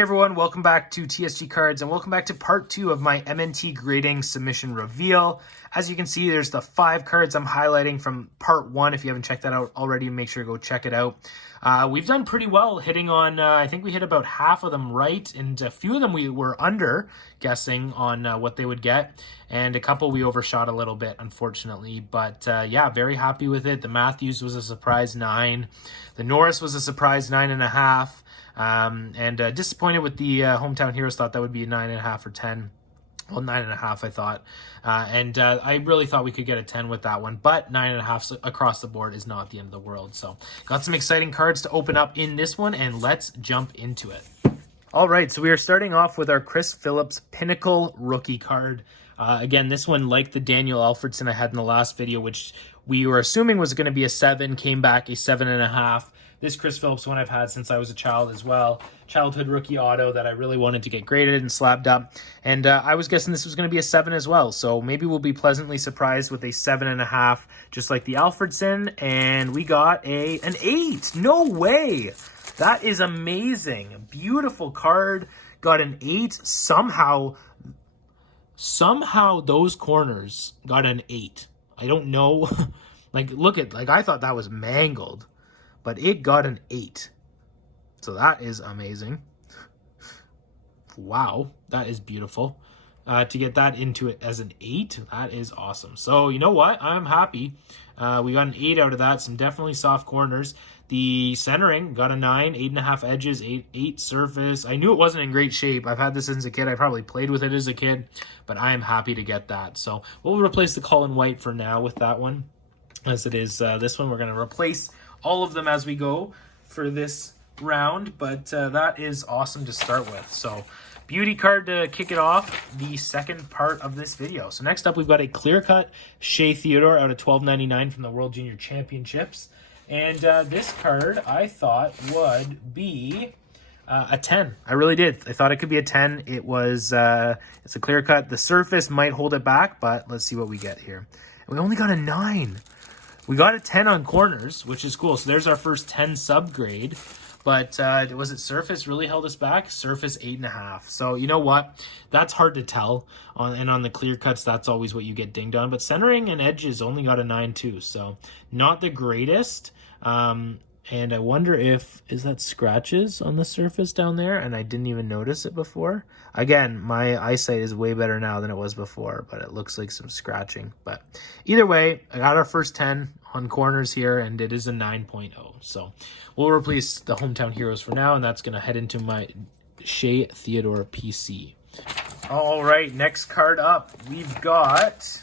Hey everyone, welcome back to TSG Cards and welcome back to part 2 of my MNT grading submission reveal. As you can see, there's the 5 cards I'm highlighting from part 1. If you haven't checked that out already, make sure to go check it out. We've done pretty well hitting on, I think we hit about half of them right, and a few of them we were under guessing on what they would get, and a couple we overshot a little bit, unfortunately. But yeah, very happy with it. The Matthews was a surprise 9. The Norris was a surprise 9.5. And disappointed with the Hometown Heroes. Thought that would be a 9.5 or 10. Well, 9.5 I thought. I really thought we could get a 10 with that one, but 9.5 across the board is not the end of the world. So got some exciting cards to open up in this one, and let's jump into it. All right, so we are starting off with our Chris Phillips Pinnacle rookie card. Again, this one, like the Daniel Alfredson I had in the last video, which we were assuming was going to be a 7, came back a 7.5. This Chris Phillips one I've had since I was a child as well. Childhood rookie auto that I really wanted to get graded and slabbed up. And I was guessing this was going to be a 7 as well. So maybe we'll be pleasantly surprised with a 7.5, just like the Alfredson. And we got an 8. No way. That is amazing. Beautiful card. Got an 8. Somehow those corners got an 8. I don't know. I thought that was mangled. But it got an 8. So that is amazing. Wow, that is beautiful. To get that into it as an 8, that is awesome. So you know what? I'm happy. We got an 8 out of that. Some definitely soft corners. The centering got a 9, 8.5 edges, 8 surface. I knew it wasn't in great shape. I've had this since a kid. I probably played with it as a kid, but I am happy to get that. So we'll replace the Colin White for now with that one, as it is this one. We're going to replace all of them as we go for this round, but that is awesome to start with. So beauty card to kick it off the second part of this video. So next up, we've got a clear cut Shea Theodore out of $12.99 from the World Junior Championships. And this card I thought would be a 10. I really did. I thought it could be a 10. It was, it's a clear cut. The surface might hold it back, but let's see what we get here. And we only got a 9. We got a 10 on corners, which is cool. So there's our first 10 subgrade. But was it surface really held us back? Surface 8.5. So you know what? That's hard to tell. On the clear cuts, that's always what you get dinged on. But centering and edges only got a 9 too. So not the greatest. And I wonder is that scratches on the surface down there? And I didn't even notice it before. Again, my eyesight is way better now than it was before, but it looks like some scratching. But either way, I got our first 10 on corners here, and it is a 9.0. So we'll replace the Hometown Heroes for now, and that's going to head into my Shea Theodore PC. All right, next card up, we've got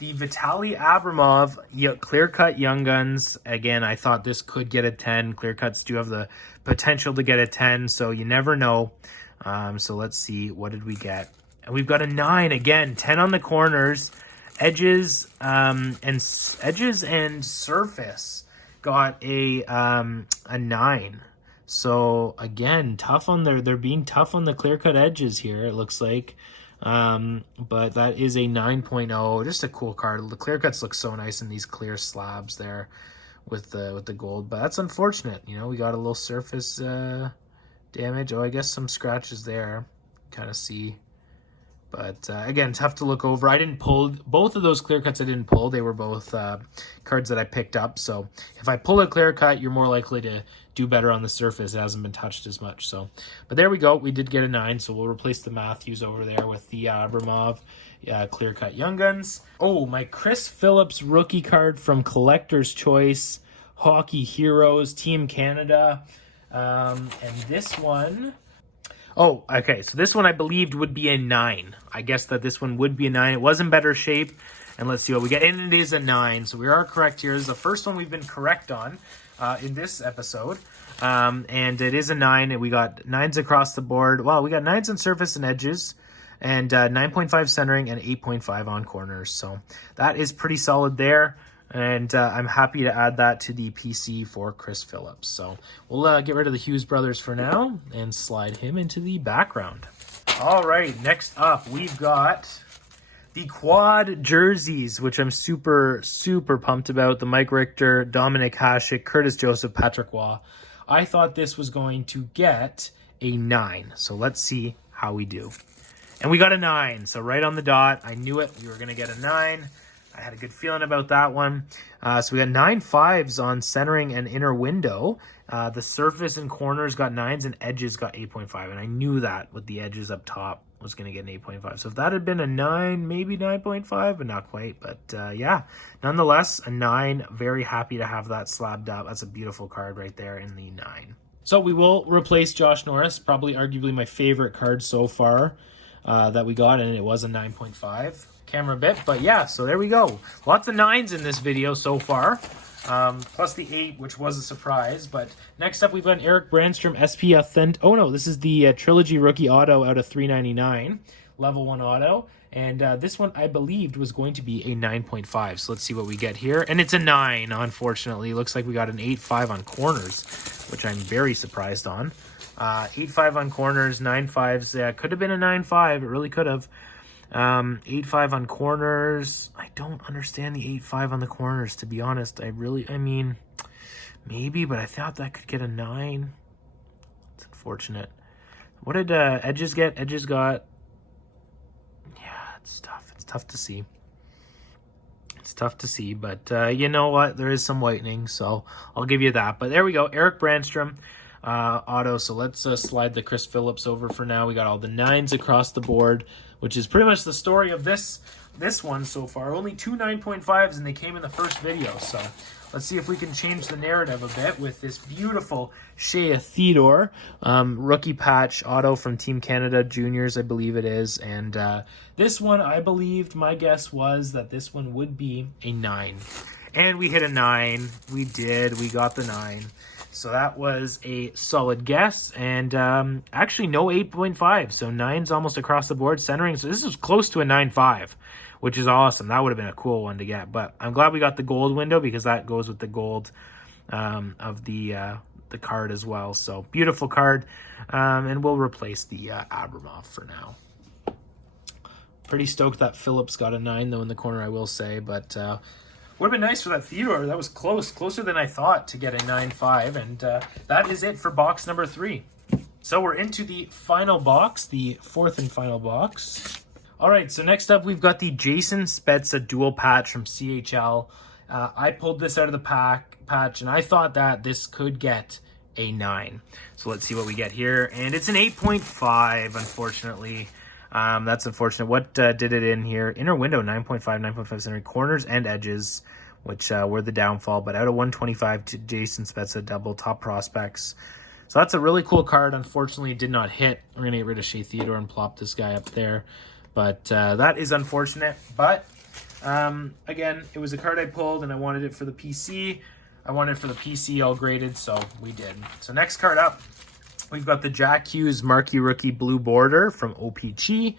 the Vitaly Abramov Clear Cut Young Guns. Again, I thought this could get a 10. Clear Cuts do have the potential to get a 10, so you never know. So let's see, what did we get? And we've got a 9 again, 10 on the corners. Edges and surface got a 9. So again, tough on they're being tough on the clear cut edges here, it looks like. But that is a 9.0. Just a cool card. The clear cuts look so nice in these clear slabs there with the gold, but that's unfortunate. You know, we got a little surface damage. Oh, I guess some scratches there. Kind of see. But again, tough to look over. I didn't pull both of those clear cuts. I didn't pull. They were both cards that I picked up. So if I pull a clear cut, you're more likely to do better on the surface. It hasn't been touched as much. So, but there we go. We did get a 9. So we'll replace the Matthews over there with the Abramov clear cut Young Guns. Oh, my Chris Phillips rookie card from Collector's Choice Hockey Heroes Team Canada, and this one. Oh, okay, so this one I believed would be a 9. I guess that this one would be a 9. It was in better shape, and let's see what we get. And it is a 9, so we are correct here. This is the first one we've been correct on in this episode. And it is a 9, and we got 9s across the board. Wow, we got 9s on surface and edges, and 9.5 centering, and 8.5 on corners. So that is pretty solid there. And I'm happy to add that to the PC for Chris Phillips. So we'll get rid of the Hughes brothers for now and slide him into the background. All right, next up, we've got the quad jerseys, which I'm super, super pumped about. The Mike Richter, Dominic Hasek, Curtis Joseph, Patrick Waugh. I thought this was going to get a 9. So let's see how we do. And we got a 9, so right on the dot. I knew it. We were going to get a 9. I had a good feeling about that one. So we got 9 5s on centering and inner window. The surface and corners got 9s and edges got 8.5. And I knew that with the edges up top was going to get an 8.5. So if that had been a 9, maybe 9.5, but not quite. But yeah, nonetheless, a 9. Very happy to have that slabbed up. That's a beautiful card right there in the 9. So we will replace Josh Norris, probably arguably my favorite card so far that we got, and it was a 9.5 camera bit. But yeah, so there we go. Lots of 9s in this video so far, plus the 8, which was a surprise. But next up, we've got an Eric Brandstrom SP Authentic. Oh no, this is the Trilogy Rookie Auto out of 399, level 1 auto. And this one, I believed, was going to be a 9.5. So let's see what we get here. And it's a 9, unfortunately. Looks like we got an 8.5 on corners, which I'm very surprised on. 8.5 on corners, 9.5s. Yeah, could have been a 9.5. It really could have. 8.5 on corners. I don't understand the 8.5 on the corners, to be honest. I mean, maybe, but I thought that could get a 9. It's unfortunate. What did edges get? Edges got... Yeah, it's tough. It's tough to see. It's tough to see, but you know what? There is some whitening, so I'll give you that. But there we go. Eric Brandstrom auto. So let's slide the Chris Phillips over for now. We got all the 9s across the board, which is pretty much the story of this one so far. Only 2 9.5s, and they came in the first video. So let's see if we can change the narrative a bit with this beautiful Shea Theodore rookie patch auto from Team Canada Juniors, I believe it is. And this one, I believed, my guess was that this one would be a 9. And we hit a 9. We did. We got the 9. So that was a solid guess, and actually no 8.5, so 9's almost across the board centering. So this is close to a 9.5, which is awesome. That would have been a cool one to get, but I'm glad we got the gold window because that goes with the gold of the card as well. So beautiful card, and we'll replace the Abramov for now. Pretty stoked that Phillips got a 9 though in the corner, I will say, but would have been nice for that Theodore. That was closer than I thought to get a 9.5, and that is it for box number 3. So we're into the final box, the 4th and final box. All right, so next up we've got the Jason Spezza dual patch from CHL. I pulled this out of the patch, and I thought that this could get a 9. So let's see what we get here, and it's an 8.5, unfortunately. That's unfortunate. What did it in here? Inner window, 9.5, 9.5 center, corners and edges, which were the downfall. But out of 125 to Jason Spezza, double top prospects. So that's a really cool card. Unfortunately, it did not hit. We're going to get rid of Shea Theodore and plop this guy up there. But that is unfortunate. But, again, it was a card I pulled, and I wanted it for the PC. I wanted it for the PC all graded, so we did. So next card up, we've got the Jack Hughes Marquee Rookie Blue Border from OPG,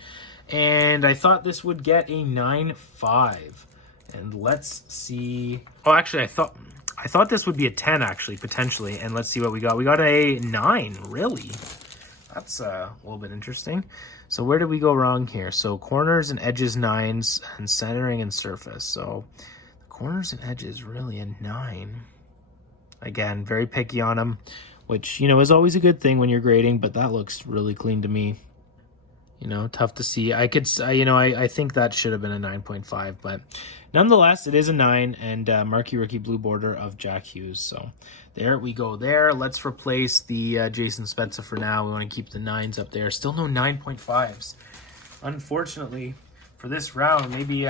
and I thought this would get a 9.5. And let's see. Oh, actually, I thought this would be a 10, actually, potentially. And let's see what we got. We got a 9, really? That's a little bit interesting. So where did we go wrong here? So corners and edges 9s, and centering and surface. So the corners and edges, really a 9. Again, very picky on them, which, you know, is always a good thing when you're grading, but that looks really clean to me. You know, tough to see. I think that should have been a 9.5, but nonetheless, it is a 9, and Marquee Rookie Blue Border of Jack Hughes. So there we go there. Let's replace the Jason Spezza for now. We want to keep the 9s up there. Still no 9.5s. Unfortunately, for this round, maybe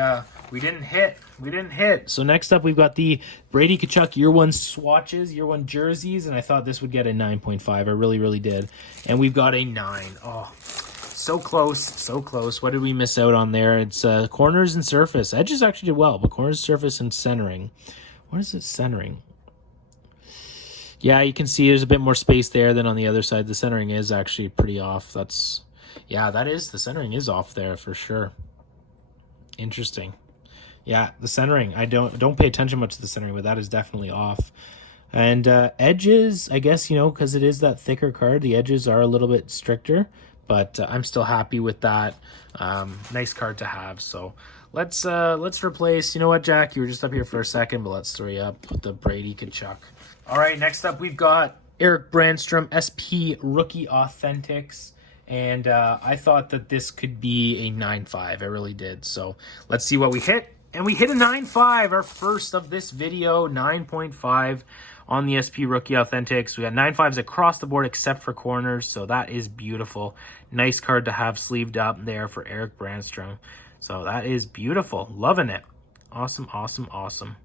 we didn't hit. So next up, we've got the Brady Tkachuk Year 1 swatches, Year 1 jerseys, and I thought this would get a 9.5. I really, really did. And we've got a 9. Oh, so close, so close. What did we miss out on there? It's corners and surface. Edges actually did well, but corners, surface, and centering. What is it centering? Yeah, you can see there's a bit more space there than on the other side. The centering is actually pretty off. The centering is off there for sure. Interesting. Yeah, the centering. I don't pay attention much to the centering, but that is definitely off. And edges, I guess, you know, because it is that thicker card, the edges are a little bit stricter, but I'm still happy with that. Nice card to have. So let's replace, you know what, Jack, you were just up here for a second, but let's throw you up with the Brady Tkachuk. All right, next up we've got Eric Brandstrom SP Rookie Authentics. And I thought that this could be a 9.5. I really did. So let's see what we hit. And we hit a 9.5, our first of this video, 9.5 on the SP Rookie Authentics. We got 9.5s across the board except for corners, so that is beautiful. Nice card to have sleeved up there for Eric Brandstrom. So that is beautiful. Loving it. Awesome, awesome, awesome.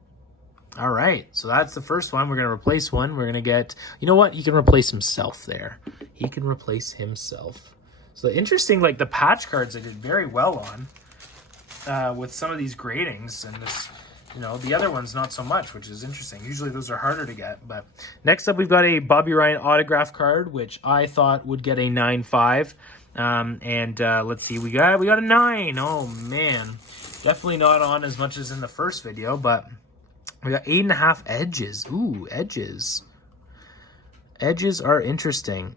All right, so that's the first one. We're going to replace one. We're going to get, you know what? He can replace himself there. He can replace himself. So interesting, like the patch cards I did very well on. With some of these gradings, and this, you know, the other ones not so much, which is interesting. Usually those are harder to get. But next up, we've got a Bobby Ryan autograph card, which I thought would get a 9.5. Let's see, we got a 9. Oh man, definitely not on as much as in the first video, but we got 8.5 edges. Ooh, edges. Edges are interesting.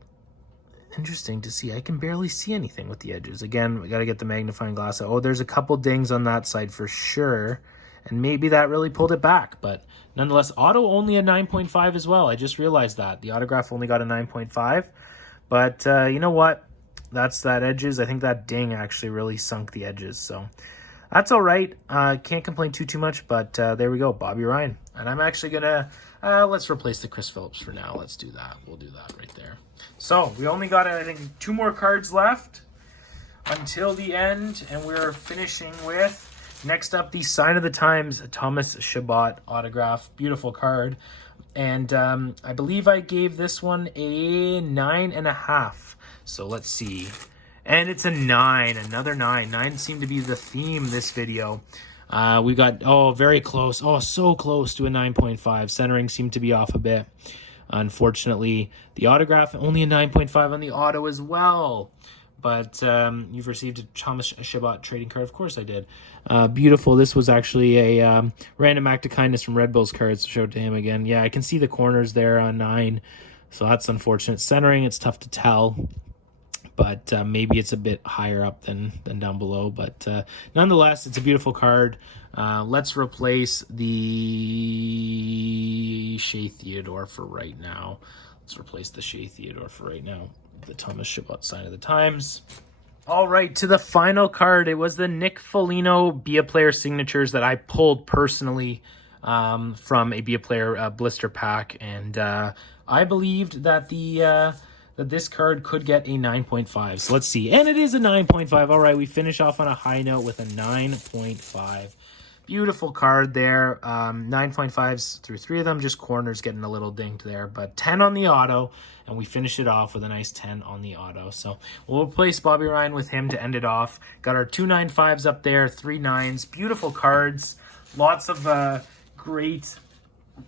Interesting to see. I can barely see anything with the edges. Again, we got to get the magnifying glass out. Oh, there's a couple dings on that side for sure. And maybe that really pulled it back. But nonetheless, auto only a 9.5 as well. I just realized that. The autograph only got a 9.5. But you know what? That's that edges. I think that ding actually really sunk the edges. So that's all right. Can't complain too much. But there we go. Bobby Ryan. And I'm actually going to... let's replace the Chris Phillips for now. Let's do that. We'll do that right there. So we only got, I think, 2 more cards left until the end. And we're finishing with, next up, the Sign of the Times Thomas Chabot autograph. Beautiful card. And I believe I gave this one a 9.5. So let's see. And it's a 9. Another 9. 9 seemed to be the theme this video. We got, oh, very close. Oh, so close to a 9.5. Centering seemed to be off a bit. Unfortunately, the autograph, only a 9.5 on the auto as well. But you've received a Thomas Chabot trading card. Of course I did. Beautiful. This was actually a random act of kindness from Red Bulls cards showed to him again. Yeah, I can see the corners there on 9. So that's unfortunate. Centering, it's tough to tell. But maybe it's a bit higher up than down below. But nonetheless, it's a beautiful card. Let's replace the Shea Theodore for right now. Let's replace the Shea Theodore for right now. The Thomas Chabot Sign of the Times. All right, to the final card. It was the Nick Foligno Be A Player signatures that I pulled personally from a Be A Player blister pack. And I believed that that this card could get a 9.5. So let's see. And it is a 9.5. All right, we finish off on a high note with a 9.5. Beautiful card there. 9.5s through 3 of them. Just corners getting a little dinged there. But 10 on the auto. And we finish it off with a nice 10 on the auto. So we'll replace Bobby Ryan with him to end it off. Got our 2 9.5s up there. 3 9s. Beautiful cards. Lots of great...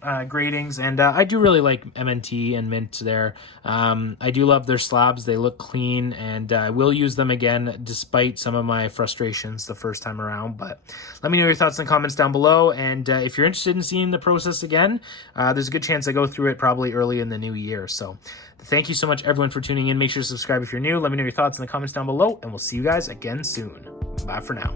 gradings, and I do really like MNT and Mint there. I do love their slabs. They look clean, and I will use them again despite some of my frustrations the first time around. But let me know your thoughts in the comments down below, and if you're interested in seeing the process again, there's a good chance I go through it probably early in the new year. So thank you so much, everyone, for tuning in. Make sure to subscribe if you're new. Let me know your thoughts in the comments down below, and we'll see you guys again soon. Bye for now.